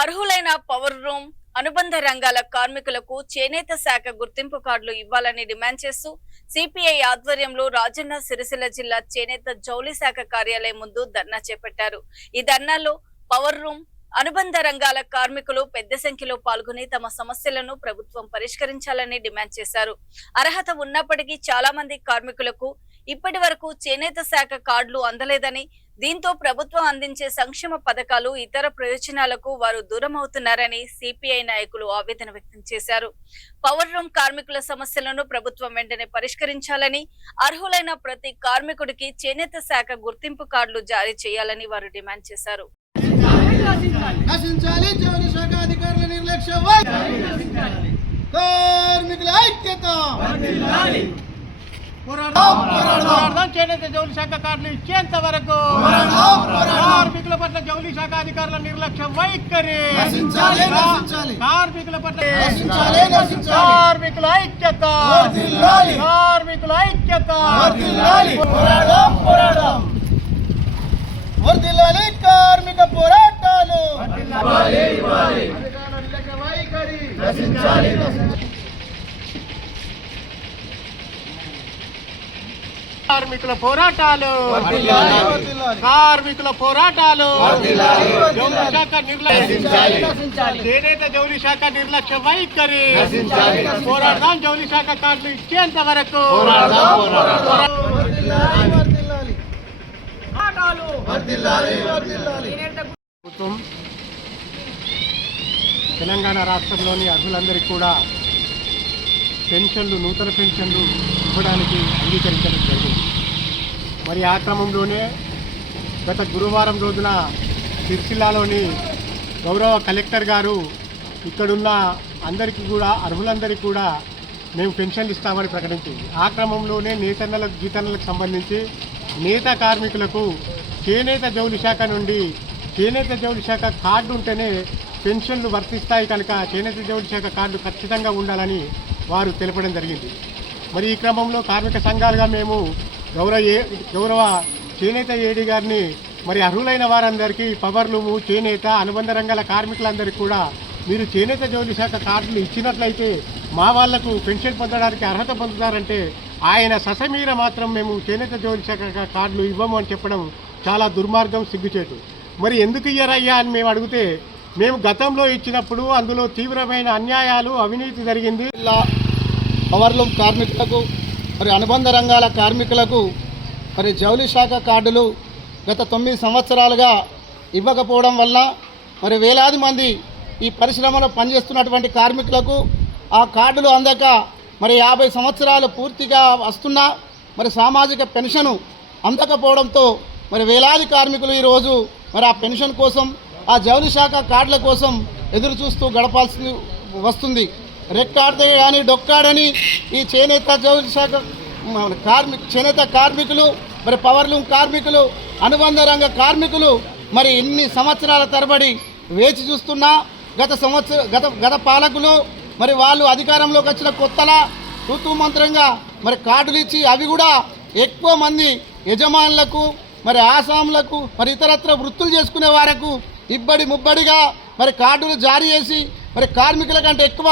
అర్హులైన power room అనుబంధ రంగాల కార్మికులకు చేనేత శాఖ గుర్తింపు కార్డులు ఇవ్వాలని డిమాండ్ చేస్తూ సిపిఐ ఆధ్వర్యంలో రాజన్న సిరిసిల్ల జిల్లా చేనేత జౌళి శాఖ కార్యాలయం ముందు ధర్నా చేపట్టారు. ఈ ధర్నాలో పవర్ రూమ్ అనుబంధ రంగాల కార్మికులు పెద్ద సంఖ్యలో పాల్గొని తమ సమస్యలను ప్రభుత్వం పరిష్కరించాలని డిమాండ్ చేశారు. అర్హత ఉన్నప్పటికీ చాలా మంది కార్మికులకు ఇప్పటి వరకు చేనేత శాఖ కార్డులు అందలేదని, దీంతో ప్రభుత్వం అందించే సంక్షేమ పథకాలు ఇతర ప్రయోజనాలకు వారు దూరం అవుతున్నారని సిపిఐ నాయకులు ఆవేదన వ్యక్తం చేశారు. పవర్ రూమ్ కార్మికుల సమస్యలను ప్రభుత్వం వెంటనే పరిష్కరించాలని, అర్హులైన ప్రతి కార్మికుడికి చేనేత శాఖ గుర్తింపు కార్డులు జారీ చేయాలని వారు డిమాండ్ చేశారు. నశించాలి జౌళి శాఖ అధికారుల నిర్లక్ష్యం, కార్మికుల ఐక్యత, పోరాడదాం చేనేత జౌళి శాఖ కార్డులు ఇచ్చేంత వరకు, కార్మికుల పట్ల జౌళి శాఖ అధికారుల నిర్లక్ష్యం వైఖరి, కార్మికుల పట్ల కార్మికుల ఐక్యత, కార్మికుల ఐక్యత, వర్ధిల్లాలి కార్మిక పోరాటాలు, కార్మికుల పోరాటాలు, కార్మికుల పోరాటాలు, జౌళి శాఖ నిర్లక్ష్యం, చేనేత జౌళి శాఖ నిర్లక్ష్య వైఖరి, పోరాడదాం జౌళి శాఖ కార్డులు ఇచ్చేంత వరకు, తెలంగాణ రాష్ట్రంలోని అర్హులందరికీ కూడా పెన్షన్లు, నూతన పెన్షన్లు ఇవ్వడానికి అంగీకరించడం జరిగింది. మరి ఆ క్రమంలోనే గత గురువారం రోజున సిరిసిల్లాలోని గౌరవ కలెక్టర్ గారు ఇక్కడున్న అందరికీ కూడా, అర్హులందరికీ కూడా మేము పెన్షన్లు ఇస్తామని ప్రకటించింది. ఆ క్రమంలోనే నేతన్నలకు, గీతన్నలకు సంబంధించి నేత కార్మికులకు చేనేత జౌళి శాఖ నుండి చేనేత జౌళి శాఖ కార్డు ఉంటేనే పెన్షన్లు వర్తిస్తాయి కనుక చేనేత జౌళి శాఖ కార్డు ఖచ్చితంగా ఉండాలని వారు తెలపడం జరిగింది. మరి ఈ క్రమంలో కార్మిక సంఘాలుగా మేము గౌరవ చేనేత ఏడీ గారిని మరి అర్హులైన వారందరికీ పవర్లూము, చేనేత అనుబంధ రంగాల కార్మికులందరికీ కూడా మీరు చేనేత జౌళి శాఖ కార్డులు ఇచ్చినట్లయితే మా వాళ్లకు పెన్షన్ పొందడానికి అర్హత పొందుతారంటే ఆయన ససమీర మాత్రం మేము చేనేత జౌళి శాఖ కార్డులు ఇవ్వము అని చెప్పడం చాలా దుర్మార్గం, సిగ్గుచేటు. మరి ఎందుకు ఇయ్యరయ్యా అని మేము అడిగితే, మేము గతంలో ఇచ్చినప్పుడు అందులో తీవ్రమైన అన్యాయాలు, అవినీతి జరిగింది. పవర్లూమ్ కార్మికులకు, మరి అనుబంధ రంగాల కార్మికులకు మరి జౌళి శాఖ కార్డులు గత 9 సంవత్సరాలుగా ఇవ్వకపోవడం వల్ల మరి వేలాది మంది ఈ పరిశ్రమలో పనిచేస్తున్నటువంటి కార్మికులకు ఆ కార్డులు అందక మరి 50 సంవత్సరాలు పూర్తిగా వస్తున్నా మరి సామాజిక పెన్షను అందకపోవడంతో మరి వేలాది కార్మికులు ఈరోజు మరి ఆ పెన్షన్ కోసం, ఆ జౌళి శాఖ కార్డుల కోసం ఎదురు చూస్తూ గడపాల్సి వస్తుంది. రెక్కాడితే కానీ డొక్కాడని ఈ చేనేత జౌళి శాఖ చేనేత కార్మికులు, మరి పవర్లూమ్ కార్మికులు, అనుబంధ రంగ కార్మికులు మరి ఇన్ని సంవత్సరాల తరబడి వేచి చూస్తున్నా గత పాలకులు మరి వాళ్ళు అధికారంలోకి వచ్చిన కొత్తలా తూతూ మంత్రంగా మరి కార్డులు ఇచ్చి అవి కూడా ఎక్కువ మంది యజమానులకు, మరి ఆసాములకు, మరి ఇతరత్ర వృత్తులు చేసుకునే వారికి ఇబ్బడి ముబ్బడిగా మరి కార్డులు జారీ చేసి మరి కార్మికుల కంటే ఎక్కువ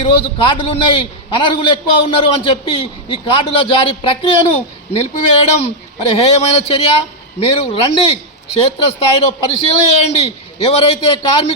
ఈరోజు కార్డులు ఉన్నాయి, అనర్హులు ఎక్కువ ఉన్నారు అని చెప్పి ఈ కార్డుల జారీ ప్రక్రియను నిలిపివేయడం మరి హేయమైన చర్య. మీరు రండి, క్షేత్రస్థాయిలో పరిశీలన చేయండి. ఎవరైతే